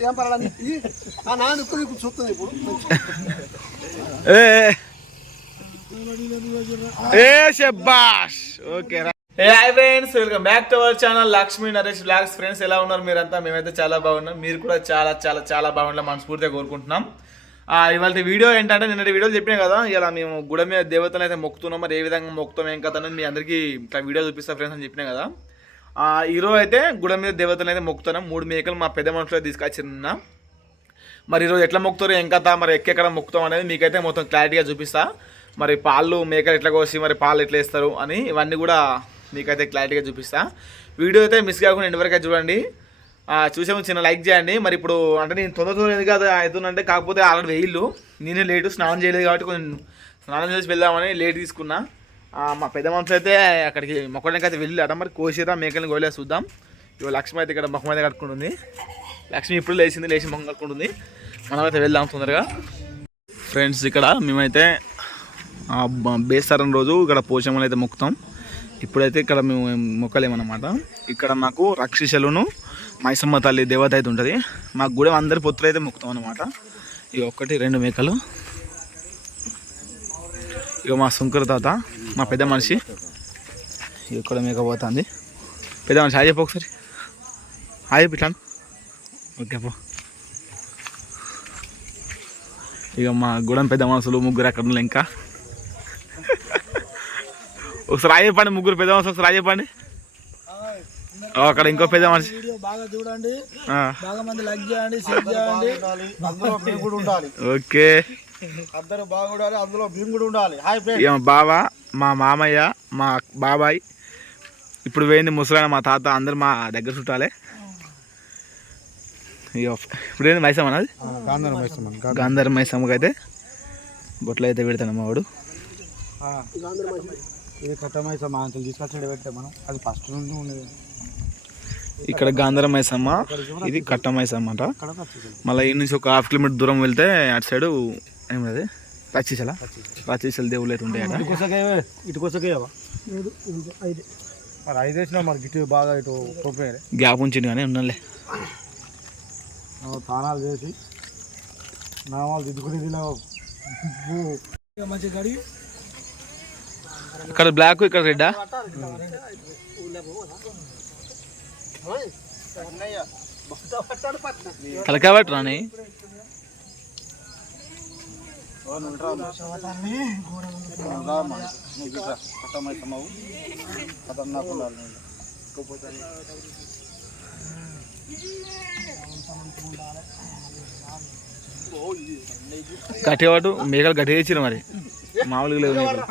ఏం పర్వాలేదు. ఆ నాన్న ఇప్పుడు ఇప్పుడు చూస్తుంది ఇప్పుడు. ఏ ఏ. శబాష్ okay A hi friends welcome back to our channel Lakshmi Naresh blogs friends ఎలా ఉన్నారు మీరంతా? మేమైతే చాలా బాగున్నాం. మీరు కూడా చాలా చాలా చాలా బాగుండాలి మనస్ఫూర్తిగా కోరుకుంటున్నాం. ఆ, ఇవాళ వీడియో ఏంటంటే నిన్నటి వీడియోలు చెప్పినా కదా ఇలా మేము గుడ మీద దేవతలు అయితే మొక్కుతున్నాం. మరి ఏ విధంగా మొక్కుతాం ఏం కదా అని మీ అందరికీ ఇట్లా వీడియో చూపిస్తా ఫ్రెండ్స్ అని చెప్పినా కదా. ఈరోజు అయితే గుడ మీద దేవతలు అయితే మొక్కుతున్నాం. మూడు మేకలు మా పెద్ద మనుషులు తీసుకొచ్చిన. మరి ఈరోజు ఎట్లా మొక్కుతారు ఏం కథ మరి ఎక్కెక్కడ మొక్కుతాం అనేది మీకైతే మొత్తం క్లారిటీగా చూపిస్తా. మరి పాలు మేకలు ఎట్లా కోసి మరి పాలు ఎట్లా ఇస్తారు అని ఇవన్నీ కూడా మీకైతే క్లారిటీగా చూపిస్తా. వీడియో అయితే మిస్ కాకుండా ఎంతవరకు అయితే చూడండి. ఆ, చూసే చిన్న లైక్ చేయండి. మరి ఇప్పుడు అంటే నేను తొందర తొందర ఎందుకు అవుతుందంటే కాకపోతే ఆల్రెడీ వెయిల్లు నేనే లేటు స్నానం చేయలేదు కాబట్టి కొంచెం స్నానం చేసి వెళ్దామని లేట్ తీసుకున్నా. మా పెద్ద మనుషులు అయితే అక్కడికి మొక్కడానికి అయితే వెళ్ళాట మరి కోసిరా మేకల్ని కోలే చూద్దాం. ఇవాళ లక్ష్మి అయితే ఇక్కడ మొహం అయితే కట్టుకుంటుంది లక్ష్మి ఇప్పుడు లేచింది లేచి మొహం కట్టుకుంటుంది మనమైతే వెళ్దాం తొందరగా. ఫ్రెండ్స్ ఇక్కడ మేమైతే బేస్తారం రోజు ఇక్కడ పోషమ్మలు అయితే మొక్కుతాం. ఇప్పుడైతే ఇక్కడ మేము మొక్కలేమన్నమాట. ఇక్కడ మాకు రక్షిషలును మైసమ్మ తల్లి దేవత అయితే ఉంటుంది. మాకు కూడా అందరి పొత్తులు అయితే మొక్కుతాం అనమాట ఇక ఒకటి రెండు మేకలు. ఇక మా శంకర తాత. మా పెద్ద మనిషి. ఇక్కడ మేక పోతుంది పెద్ద మనిషి హాయ్ చెప్పు ఒకసారి. హాయ్ చెప్పు ఇట్లా ఓకే పో. ఇక మా గూడెం పెద్ద మనుషులు ముగ్గురు అక్కడ ఉన్నారు ఇంకా. ఒకసారి రాయి చెప్పండి ముగ్గురు పెద్ద మనుషులు ఒకసారి రాయి చెప్పండి. అక్కడ ఇంకో పెద్ద మనిషి. వీడియో బాగా చూడండి. ఆ, బాగా మంది లైక్ చేయండి షేర్ చేయండి. అందులో మేము కూడా ఉండాలి. ఓకే. అందరూ బాగుండాలి అందులో మేము కూడా ఉండాలి. హాయ్ ఫ్రెండ్ ఇక మా బావ మా మామయ్య మా బాబాయ్ ఇప్పుడు పోయింది ముసలాయన మా తాత అందరు మా దగ్గర చుట్టాలే. ఇప్పుడు ఏంది మైసమ్మ అన్నది? గాంధర్ మైసమ్మ గాంధారం. మైసమ్మకి అయితే బొట్లు అయితే పెడతాను మా వాడు. ఇది కట్ట మైసమ్మ అంతలు తీసుకొచ్చి పెట్టే మనం అది ఫస్ట్ నుండి ఉండేది. ఇక్కడ గాంధారం మైసమ్మ ఇది కట్ట మైసమ్మ అంట. మళ్ళీ ఈ నుంచి ఒక హాఫ్ కిలోమీటర్ దూరం వెళ్తే అటు సైడ్ ఏమది రచ్చిసల రచ్చిసల దేవుళ్ళు అయితే ఉంటాయి అక్కడ ఇటుకొసకే ఇటుకొసకే ఐదు. మరి ఐదు వేసినా మరి గిట్టు బాగా ఇటు గ్యాప్ ఉంచింది కానీ ఉన్నాలే తానాలు చేసి నామాలు దిద్దుకునేది మంచి గడి ఇక్కడ బ్లాక్ ఇక్కడ రెడ్డా? తలకాయ పట్టు రాని గట్టిగా పట్టు మేకలు గట్టి ఇచ్చిన మరి. మామూలుగా లేవు మేకలు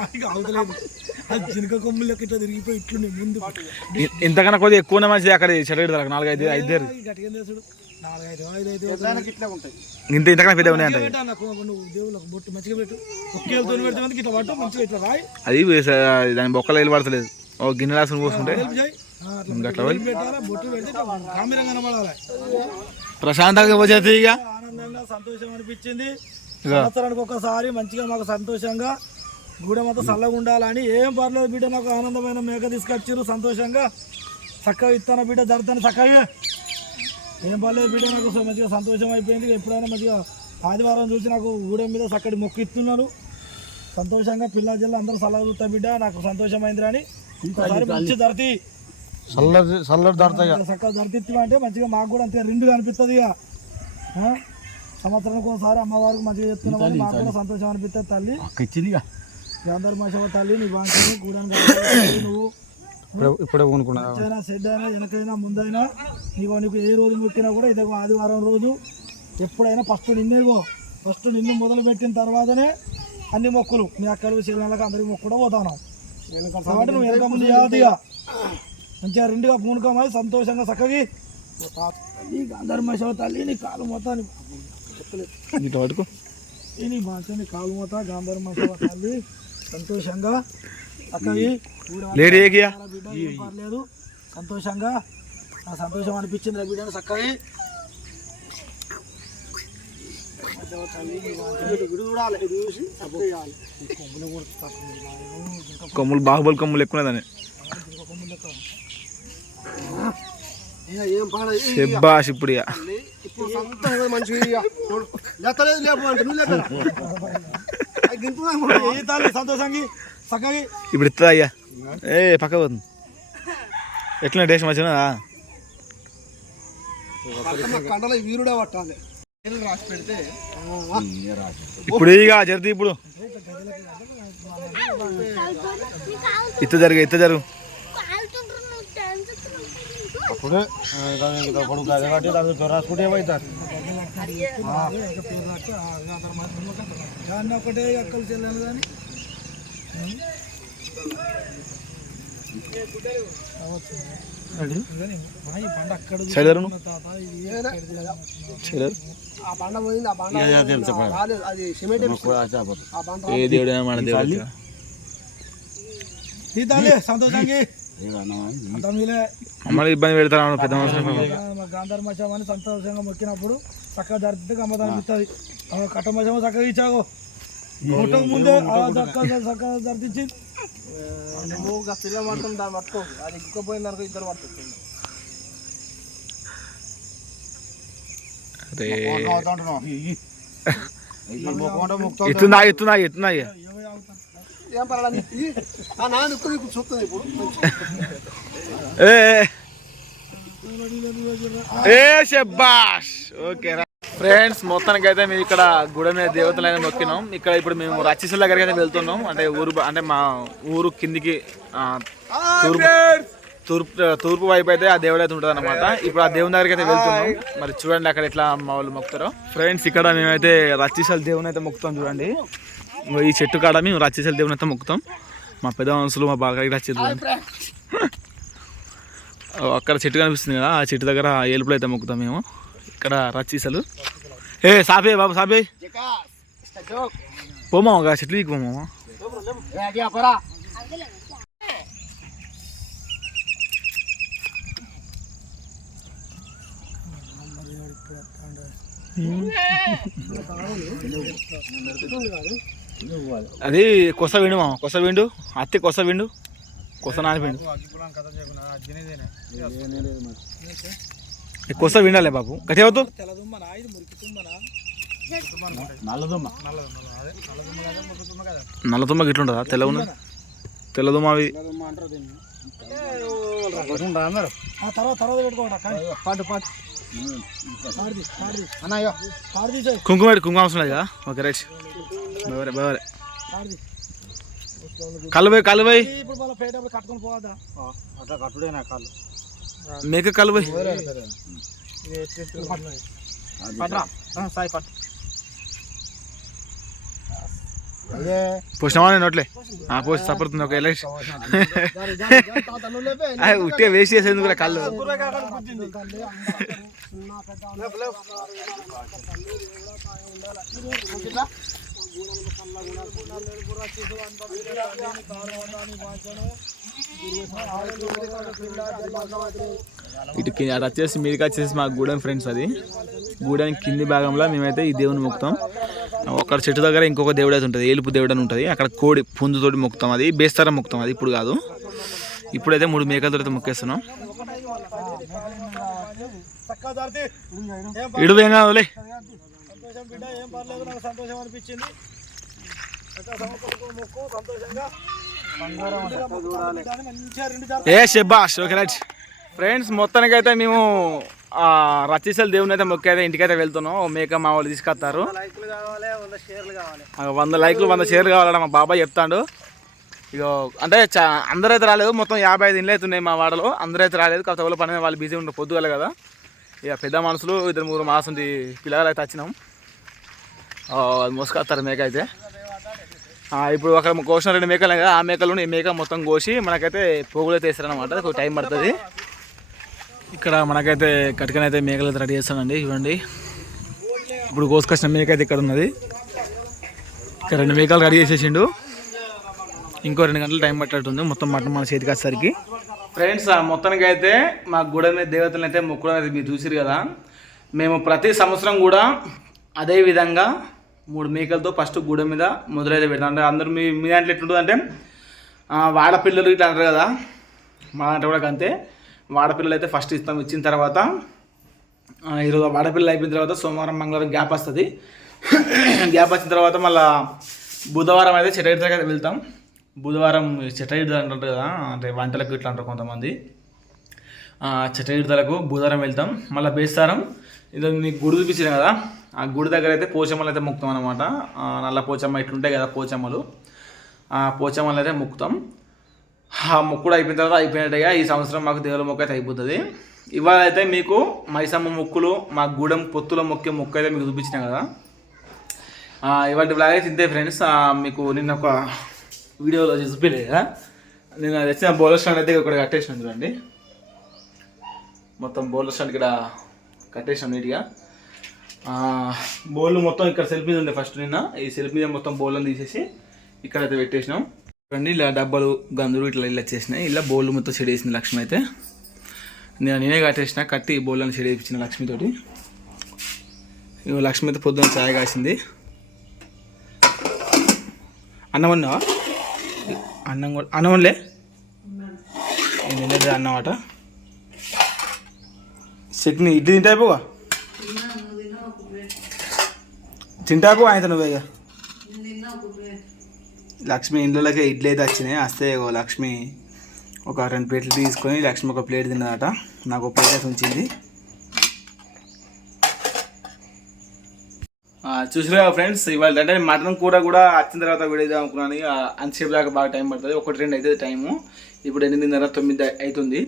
చినక కొమ్ములు లెక్క ఇట్లా తిరిగిపోయి ఇట్లుండే ముందు ఇంతకన్నా కొద్దిగా ఎక్కువనే మంచిది అక్కడ చెడగడతారు నాలుగు ఐదు ఐదు. ఇంత ఇంతకన్నా పెద్ద ఉన్నాయి అంట అది దాని బొక్కలు వెళ్ళి పడతలేదు. ఓ గిన్నె రాసుకుని పోసుకుంటే? అట్లా ప్రశాంతంగా పోచేది ఇక? ఆనందంగా సంతోషం అనిపించింది. సంవత్సరానికి ఒకసారి మంచిగా మాకు సంతోషంగా గూడెం అంతా చల్లగా ఉండాలని ఏం పర్లేదు బిడ్డ నాకు ఆనందమైన మేక తీసుకొచ్చారు సంతోషంగా. చక్కగా ఇస్తాను బిడ్డ జరుగుతాను చక్కగా. ఏం పర్లేదు బిడ్డ నాకు సో మంచిగా సంతోషం అయిపోయింది. ఎప్పుడైనా మంచిగా ఆదివారం చూసి నాకు గూడెం మీద చక్కటి మొక్కు ఇస్తున్నారు సంతోషంగా పిల్ల జిల్లా అందరూ చల్లగా చూస్తా బిడ్డ నాకు సంతోషమైంది అని ఇంకోసారి మంచి ధరతి. చక్కగా ధరతి అంటే మంచిగా మాకు కూడా అంతే రెండు అనిపిస్తుంది ఇక. ఆ? సంవత్సరానికి ఒకసారి అమ్మవారికి మంచిగా చెప్తున్నాం అని మాకు కూడా సంతోషం అనిపిస్తుంది తల్లి. అందరి మాసవ తల్లి నీ బాంకులు కూడా నువ్వు ఇప్పుడే ఇప్పుడే కొనుక్కున్నా అయినా వెనకైనా ముందైనా నీకు నీకు ఏ రోజు మొక్కినా కూడా ఇదే ఆదివారం రోజు. ఎప్పుడైనా ఫస్ట్ నిన్నేగో ఫస్ట్ నిన్ను మొదలు పెట్టిన తర్వాతనే అన్ని మొక్కులు. మీ అక్కలు చెల్లెళ్ళకి అందరికి మొక్కు కూడా పోతాను. కాబట్టి నువ్వు వెనక ముందు చేయాలిగా మంచిగా రెండుగా పూనుకోమని సంతోషంగా చక్కగి తల్లి అందరి మసవ తల్లి నీ కాలు మొత్తాన్ని పట్టుకో. నీ భాషని కాలు మొత్త గాంధర్ మసవ తల్లి సంతోషంగా ఏకియా చాలా బిడ్డ ఏం పర్లేదు. సంతోషంగా. ఆ సంతోషం అనిపించింది బిడ్డ చక్కగా కొమ్ములు బాహుబలి కొమ్ములు ఎక్కువ దాన్ని. శబ్బాష్ ఇప్పుడు తాలి సంతోషంగా ఇప్పుడు ఇస్తుందా అయ్యా. ఏ పక్క పోతుంది. ఎట్లా టేస్ట్ మంచిగా కండల వీరుడే పట్టాలి. రాసి పెడితే. ఇప్పుడు ఇక జరుగుతుంది ఇప్పుడు. ఇత్త జరుగు ఇత్త జరుగు. అప్పుడే రాసుకుంటే ఏమవుతారు ఒకటే అక్కలు చెల్లాను కానీ ఏ దేవుడు మన దేవుడు మమ్మల్ని ఇబ్బంది పెడతాను పెద్ద మనుషులు. మా గాంధార మచ్చమని సంతోషంగా మొక్కినప్పుడు చక్కగా జరిగితే గమ్మదాన్ని ఇస్తుంది కట్ట మచ్చమ చక్కగా ఇచ్చావు. పుట్టక ముందే ఆ చక్కగా చక్కగా జరిపించి నువ్వు ఒక పిల్ల పడుతుంది దాన్ని పట్టుకో అది ఎక్కువపోయింది అనుకో ఇద్దరు పట్టుకుంటుంది అరే ముక్తం ఎత్తుందా ఎత్తుందా ఎత్తుందా అయ్యా ఏం పర్వాలేదు ఇది ఆ నాన్న ఎక్కువ ఇప్పుడు చూస్తుంది ఇప్పుడు ఏ ఏ. ఏ శబ్బాష్ ఓకే ఫ్రెండ్స్ మొత్తానికి అయితే మేము ఇక్కడ గుడి మీద దేవతలైనా మొక్కినాం. ఇక్కడ ఇప్పుడు మేము రచ్చిసల దగ్గరికి అయితే వెళ్తున్నాం. అంటే ఊరు అంటే మా ఊరు కిందికి తూర్పు తూర్పు తూర్పు వైపు అయితే ఆ దేవుడు అయితే ఉంటుంది అనమాట ఇప్పుడు ఆ దేవుని దగ్గరికి అయితే వెళ్తున్నాం. మరి చూడండి అక్కడ ఎట్లా మా వాళ్ళు మొక్కుతారో. ఫ్రెండ్స్ ఇక్కడ మేమైతే రచ్చిసల దేవుని అయితే మొక్కుతాం చూడండి. ఈ చెట్టు కాడ మేము రచ్చిసల దేవుని అయితే మొక్కుతాం. మా పెద్ద మనసులు మా బాగా రచ్చిలు అక్కడ చెట్టు కనిపిస్తుంది కదా ఆ చెట్టు దగ్గర ఏలుపులు అయితే మొక్కుతాం మేము. ఇక్కడ రచ్చీసలు ఏ సాపే బాబు సాపే పోమా ఒక చెట్లు పోమా? అది కొస విండు మామ కొస విండు అత్తి కొస విండు కొస నానిపిండు ఏ కొస విండాలే బాబు. గట్టి అవుతూ నల్లదుమ్మ నల్ల తుమ్మ గిట్ల ఉంటుందా తెల్ల ఉన్నది తెల్ల దుమ్మ అవి. కుంకుమ కుంకుమ అవసరం లేదు? కదా ఓకే రైట్. బవరే బవరే పాడిది కలువై కలువై ఇప్పుడు మళ్ళీ కట్టుకొని పోవద్దా అట్లా కట్టుడే నా కాళ్ళు? మేక కలువై పోసినావా నేను నోట్లే? ఆ పోసి సపడుతుంది ఒక ఎలక్ట్ ఉట్టిగా వేస్ట్ చేసేందుకు కూడా కళ్ళు? ఇటు అటు వచ్చేసి మీదకి వచ్చేసి మా గూడెం ఫ్రెండ్స్ అది. గూడెం కింది భాగంలో మేమైతే ఈ దేవుని మొక్కుతాం. ఒక చెట్టు దగ్గర ఇంకొక దేవుడు అయితే ఉంటుంది ఏలుపు దేవుడు అని ఉంటుంది. అక్కడ కోడి పుంజుతోటి మొక్కుతాం అది. బేస్తారం మొక్కుతాం అది. ఇప్పుడు కాదు. ఇప్పుడైతే మూడు మేకలతో అయితే మొక్కేస్తున్నాం. ఏం ఇడు వదిలే సంతోషం బిడ్డ ఏం పర్లేదు నాకు సంతోషం అనిపించింది. మొక్కు సంతోషంగా. ఏ షెబ్బాష్ ఓకే రైట్. ఫ్రెండ్స్ మొత్తానికి అయితే మేము రచ్చిసల్ దేవుని అయితే మొక్కి అయితే ఇంటికైతే వెళ్తున్నాం. మేక మా వాళ్ళు తీసుకొస్తారు. లైక్లు కావాలి వంద లైక్లు వంద షేర్లు కావాలన్న మా బాబాయ్ చెప్తాడు. ఇక అంటే చా అందరూ అయితే రాలేదు. మొత్తం యాభై ఐదు ఇండ్లు అయితే ఉన్నాయి మా వాడలో. అందరూ అయితే రాలేదు. కాకపోతే ఎవరు పని వాళ్ళు బిజీ ఉండరు పొద్దుగాల కదా. ఇక పెద్ద మనుషులు ఇద్దరు ముగ్గురు మాసుంటి పిల్లలు అయితే వచ్చినాం. మోసుకొస్తారు మేక అయితే. ఇప్పుడు ఒక కోసిన రెండు మేకలు కదా ఆ మేకలు ఈ మేక మొత్తం కోసి మనకైతే పోగులు అయితే వేస్తారనమాట ఒక టైం పడుతుంది. ఇక్కడ మనకైతే కటికనైతే మేకలు అయితే రెడీ చేస్తానండి. ఇవ్వండి. ఇప్పుడు కోసుకొచ్చిన మేక అయితే ఇక్కడ ఉన్నది. ఇక్కడ రెండు మేకలు రెడీ చేసేసిండు. ఇంకో రెండు గంటలు టైం పట్టేటుంది మొత్తం మటన్ మన చేతికి వచ్చేసరికి. ఫ్రెండ్స్ మొత్తానికి అయితే మా గుడ మీద దేవతలను అయితే మొక్కడం అయితే మీరు చూసిరు కదా. మేము ప్రతి సంవత్సరం కూడా అదే విధంగా మూడు మేకలతో ఫస్ట్ గూడ మీద మొదలైతే పెడతాం. అంటే అందరూ మీ మీ దాంట్లో ఎట్లుంటుంది అంటే వాడపిల్లలు ఇట్లా అంటారు కదా? మా దాంట్లో కూడా అంతే. వాడపిల్లలు అయితే ఫస్ట్ ఇస్తాం. ఇచ్చిన తర్వాత ఈరోజు వాడపిల్లలు అయిపోయిన తర్వాత సోమవారం మంగళవారం గ్యాప్ వస్తుంది. గ్యాప్ వచ్చిన తర్వాత మళ్ళీ బుధవారం అయితే చెట్టైడ్ దగ్గర వెళ్తాం. బుధవారం చెట్టైడ్ అంటారు కదా? అంటే వంటలకు ఇట్లా అంటారు కొంతమంది. చెట్టయిడతలకు బుధవారం వెళ్తాం. మళ్ళీ బేస్తారం. ఇది మీకు గుడి చూపించాను కదా? ఆ గుడి దగ్గర అయితే పోచమ్మలు అయితే ముక్తం అనమాట నల్ల పోచమ్మ ఇట్లుంటాయి కదా పోచమ్మలు. ఆ పోచమ్మలు అయితే ముక్తం. ఆ మొక్కుడు అయిపోయిన తర్వాత అయిపోయినట్టుగా ఈ సంవత్సరం మాకు దేవుల మొక్క అయితే అయిపోతుంది. ఇవాళ అయితే మీకు మైసమ్మ మొక్కులు మా గూడెం పొత్తుల మొక్కే మొక్క అయితే మీకు చూపించిన కదా. ఆ, ఇవాటి బ్లాగ్ అయితే ఇంతే ఫ్రెండ్స్ మీకు నిన్న ఒక వీడియోలో చూపించలేదు కదా. నేను అది వచ్చిన బౌలర్ స్టాండ్ అయితే ఇక్కడ కట్టేసిన చూడండి. మొత్తం బౌలర్ స్టాండ్ ఇక్కడ కట్టేసాం నీట్గా. బౌల్ మొత్తం ఇక్కడ సెల్ఫ్ మీద ఉండే ఫస్ట్ నిన్న. ఈ సెల్ఫ్ మీద మొత్తం బౌల్ తీసేసి ఇక్కడ అయితే పెట్టేసినాం. చూడండి ఇలా డబ్బాలు గందులు ఇట్లా ఇలా వచ్చేసినాయి ఇలా బౌల్ మొత్తం చెడి వేసింది లక్ష్మి అయితే. నేను నేనే కట్టేసిన కట్టి బౌల్ని చెడి వేయించిన లక్ష్మితోటి ఇగో లక్ష్మి అయితే పొద్దున్న ఛాయ్ కాసింది. అన్నం ఉన్నావా అన్నం కూడా అన్నం వండలే? నేను తినేది అన్నం అట. చట్నీ ఇడ్లీ తింటాయిపోవా తింటాపో ఆయన నువ్వే ఇక. లక్ష్మి ఇంట్లోకి ఇడ్లీ అయితే వచ్చినాయి. వస్తే ఓ లక్ష్మి ఒక రెండు ప్లేట్లు తీసుకొని లక్ష్మి ఒక ప్లేట్ తిన్నదట. నాకు ఒక ప్లేట్ అయితే ఉంచింది. చూసినా ఫ్రెండ్స్ ఇవాళ అంటే మటన్ కూర కూడా వచ్చిన తర్వాత వీడియో అనుకున్నాను. అంతసేపు దాకా బాగా టైం పడుతుంది. ఒకటి రెండు అవుతుంది టైము. ఇప్పుడు ఎనిమిదిన్నర తొమ్మిది అవుతుంది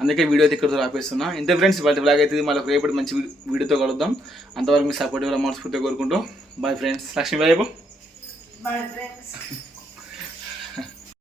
అందుకే వీడియో అయితే ఇక్కడితో ఆపేస్తున్నా. ఇంతే ఫ్రెండ్స్ ఇవాళ బ్లాగ్ అయితే మళ్ళీ రేపటి మంచి వీడియోతో కలుద్దాం. అంతవరకు మీ సపోర్ట్ ఇవ్వాలి మనస్ఫూర్తిగా కోరుకుంటూ bye friends Lakshmi bye Bye.